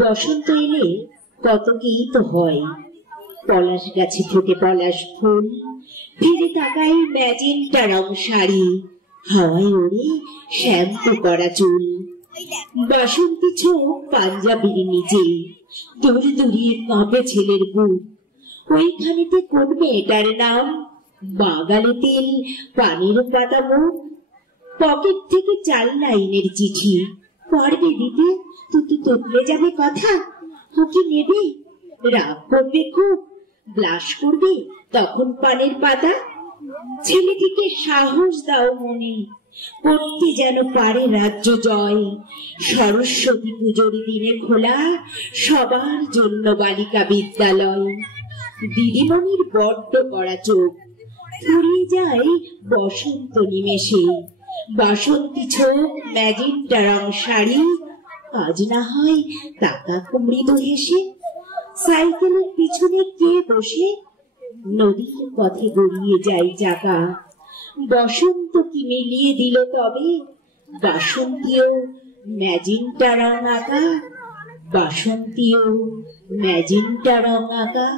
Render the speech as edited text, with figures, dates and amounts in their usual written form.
বসন্ত এলে কত কি তো হয়। পলাশ গাছে ফোটে পলাশ ফুল, ফিরে তাকাই ম্যাজেন্টা রং শাড়ি, হাওয়ায় ওড়ে শ্যাম্পু করা চুল। বাসন্তী ছোপ পাঞ্জাবির নিচে দূর দূরিয়ে কাঁপে ছেলের বুক। ওইখানেতে কোন মেয়েটার নাম, বাগালে তেল পানির পাতা মুখ। পকেট থেকে 4 লাইনের চিঠি, পারবে দিতে? তুই তোতলে যাবে কথা। ও কি নেবে? রাগ করবে খুব, ব্লাশ করবে তখন পানের পাতা। ছেলেটিকে সাহস দাও মনে, করতে যেন পারে রাজ্য জয়। সরস্বতী পুজোর দিনে খোলা সবার জন্য বালিকা বিদ্যালয়। দিদিমণির বড্ড কড়া চোখ, ফুরিয়ে যায় বসন্ত নিমেষে। বাসন্তী ছোপ ম্যাজেন্টা রং শাড়ি, আজ না হয় তাকা মৃদু হেসে। সাইকেলের পিছনে কে বসে, নদীর পথে গড়িয়ে যায় চাকা। বসন্ত কি মিলিয়ে দিল তবে, বাসন্তীও ম্যাজেন্টা রং আঁকা, বাসন্তীও ম্যাজেন্টা রং আঁকা।